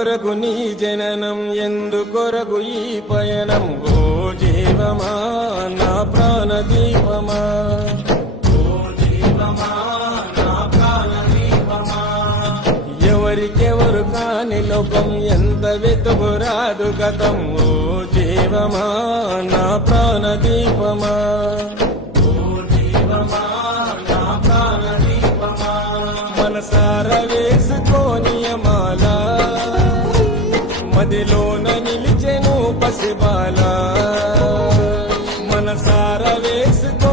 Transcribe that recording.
కొరకు నీ జననం ఎందుకొరకు ఈ పయనం ఓ జీవమా నా ప్రాణ దీపమా ఓ జీవమా నా ప్రాణ దీపమా ఎవరికెవరు కాని లోకం ఎంత వెతుకురాదు గతం ఓ జీవమా నా ప్రాణ దీపమా ఓ జీవమా నా ప్రాణ దీపమా మనసార వేసుకోని మాల మదిలోన నిలిచెను పసిబాల మనసార వేసుకో